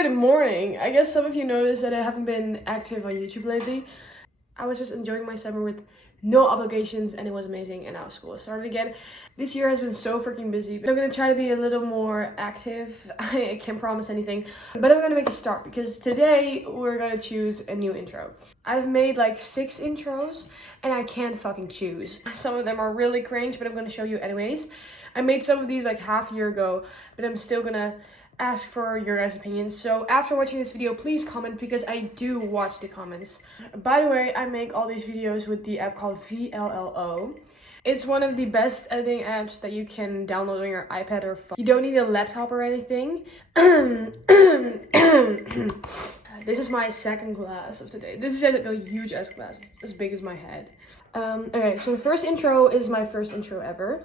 Good morning. I guess some of you noticed that I haven't been active on YouTube lately. I was just enjoying my summer with no obligations and it was amazing, and now school started again. This year has been so freaking busy, but I'm gonna try to be a little more active. I can't promise anything, but I'm gonna make a start because today we're gonna choose a new intro. I've made like 6 intros and I can't fucking choose. Some of them are really cringe, but I'm gonna show you anyways. I made some of these like half a year ago, but I'm still gonna ask for your guys' opinions. So after watching this video, please comment because I do watch the comments. By the way, I make all these videos with the app called VLLO. It's one of the best editing apps that you can download on your iPad or phone. You don't need a laptop or anything. This is my second glass of today. This is a huge ass glass, as big as my head. Okay, so the first intro is my first intro ever.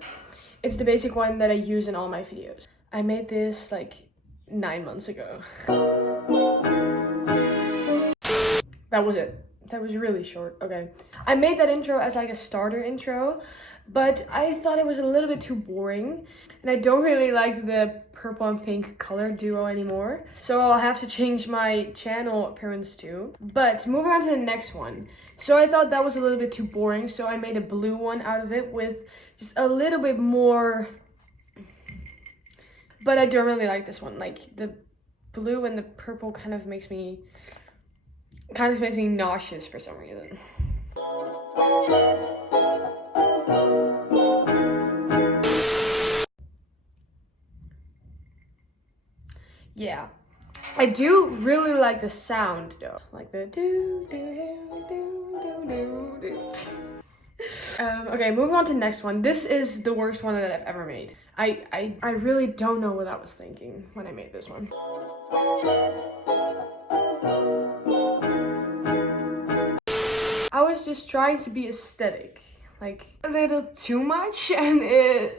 It's the basic one that I use in all my videos. I made this like 9 months ago. That was it. That was really short. Okay. I made that intro as like a starter intro, but I thought it was a little bit too boring, and I don't really like the purple and pink color duo anymore. So I'll have to change my channel appearance too. But moving on to the next one. So I thought that was a little bit too boring, so I made a blue one out of it with just a little bit more. But I don't really like this one. Like the blue and the purple kind of makes me nauseous for some reason. Yeah, I do really like the sound though, like the do do do do do do. Okay, moving on to the next one. This is the worst one that I've ever made. I really don't know what I was thinking when I made this one. I was just trying to be aesthetic, like a little too much, and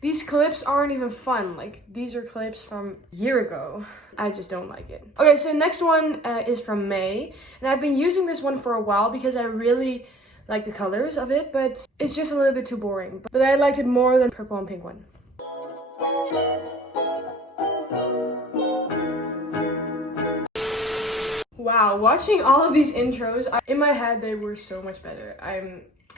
these clips aren't even fun. Like, these are clips from a year ago. I just don't like it. Okay, so next one is from May, and I've been using this one for a while because I really like the colors of it, but it's just a little bit too boring. But I liked it more than purple and pink one. Wow, watching all of these intros, in my head they were so much better.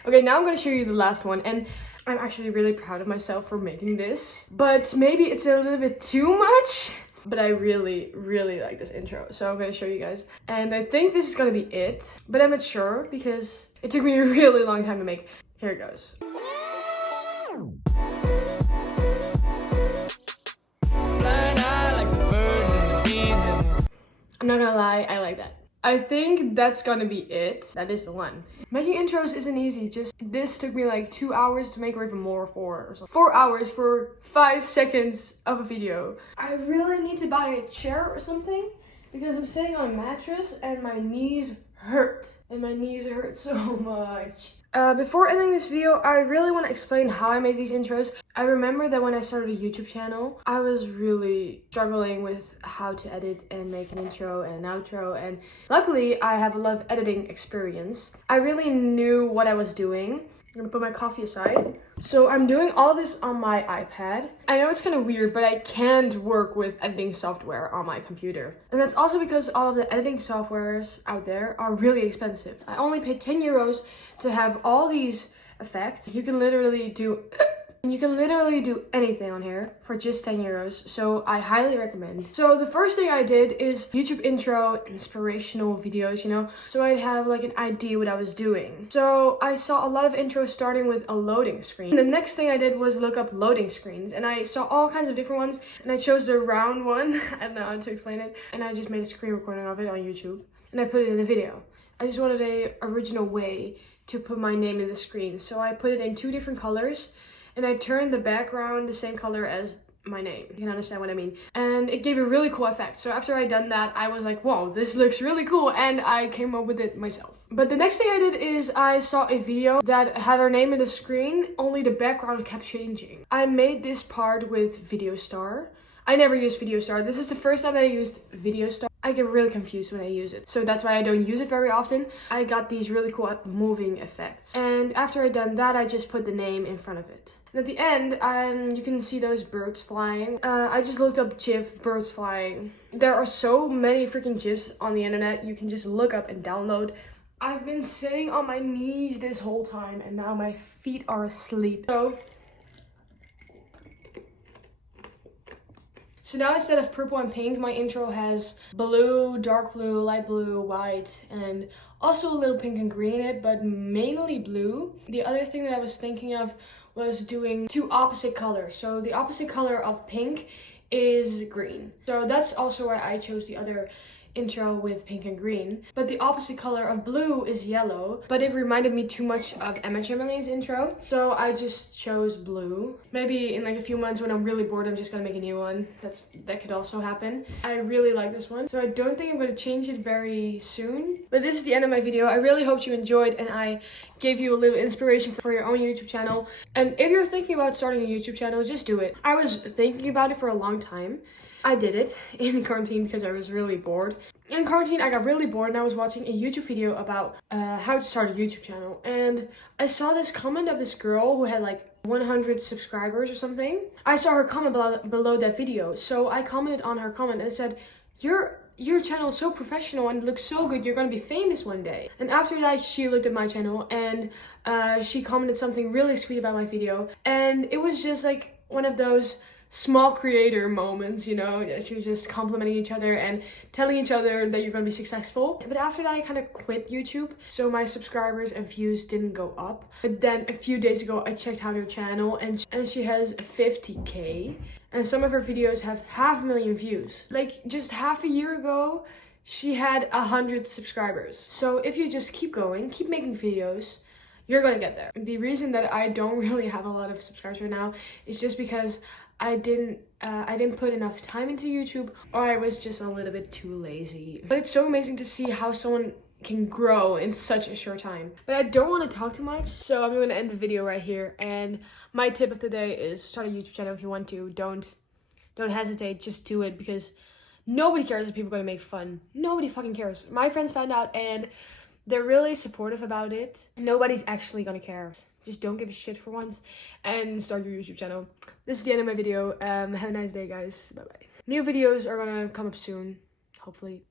Okay, now I'm gonna show you the last one, and I'm actually really proud of myself for making this. But maybe it's a little bit too much, but I really, really like this intro. So I'm gonna show you guys. And I think this is gonna be it, but I'm not sure because it took me a really long time to make. Here it goes. I'm not gonna lie, I like that. I think that's gonna be it. That is the one. Making intros isn't easy. Just this took me like 2 hours to make, or even more, 4 or something. 4 hours for 5 seconds of a video. I really need to buy a chair or something because I'm sitting on a mattress and my knees hurt. And my knees hurt so much. Before ending this video, I really want to explain how I made these intros. I remember that when I started a YouTube channel, I was really struggling with how to edit and make an intro and an outro, and luckily I have a lot of editing experience. I really knew what I was doing. I'm gonna put my coffee aside. So I'm doing all this on my iPad. I know it's kind of weird, but I can't work with editing software on my computer. And that's also because all of the editing softwares out there are really expensive. I only paid 10 euros to have all these effects. You can literally do anything on here for just 10 euros. So I highly recommend. So the first thing I did is YouTube intro, inspirational videos, you know, so I'd have like an idea what I was doing. So I saw a lot of intros starting with a loading screen. The next thing I did was look up loading screens, and I saw all kinds of different ones, and I chose the round one. I don't know how to explain it. And I just made a screen recording of it on YouTube, and I put it in the video. I just wanted a original way to put my name in the screen. So I put it in 2 different colors, and I turned the background the same color as my name. You can understand what I mean. And it gave a really cool effect. So after I done that, I was like, whoa, this looks really cool. And I came up with it myself. But the next thing I did is I saw a video that had her name in the screen, only the background kept changing. I made this part with Video Star. I never used Video Star. This is the first time that I used Video Star. I get really confused when I use it, so that's why I don't use it very often. I got these really cool moving effects, and after I done that, I just put the name in front of it. And at the end, you can see those birds flying. I just looked up GIF birds flying. There are so many freaking GIFs on the internet you can just look up and download. I've been sitting on my knees this whole time, and now my feet are asleep. So now instead of purple and pink, my intro has blue, dark blue, light blue, white, and also a little pink and green in it, but mainly blue. The other thing that I was thinking of was doing two opposite colors. So the opposite color of pink is green. So that's also why I chose the other intro with pink and green, but the opposite color of blue is yellow, but it reminded me too much of Emma Chamberlain's intro, so I just chose blue. Maybe in like a few months when I'm really bored, I'm just gonna make a new one. That could also happen. I really like this one, so I don't think I'm gonna change it very soon. But this is the end of my video. I really hope you enjoyed and I gave you a little inspiration for your own YouTube channel. And if you're thinking about starting a YouTube channel, just do it. I was thinking about it for a long time. I did it in quarantine because I was really bored. In quarantine, I got really bored and I was watching a YouTube video about how to start a YouTube channel. And I saw this comment of this girl who had like 100 subscribers or something. I saw her comment below that video. So I commented on her comment and said, your channel is so professional and it looks so good, you're gonna be famous one day. And after that, she looked at my channel and she commented something really sweet about my video. And it was just like one of those small creator moments, you know, that you're just complimenting each other and telling each other that you're gonna be successful. But after that, I kind of quit YouTube, so my subscribers and views didn't go up. But then a few days ago, I checked out her channel and she has 50K, and some of her videos have 500,000 views. Like just half a year ago, she had 100 subscribers. So if you just keep going, keep making videos, you're gonna get there. The reason that I don't really have a lot of subscribers right now is just because I didn't put enough time into YouTube, or I was just a little bit too lazy. But it's so amazing to see how someone can grow in such a short time. But I don't want to talk too much, so I'm going to end the video right here. And my tip of the day is start a YouTube channel if you want to. Don't hesitate, just do it, because nobody cares if people are going to make fun. Nobody fucking cares. My friends found out and they're really supportive about it. Nobody's actually gonna care. Just don't give a shit for once and start your YouTube channel. This is the end of my video. Have a nice day, guys. Bye bye. New videos are gonna come up soon, hopefully.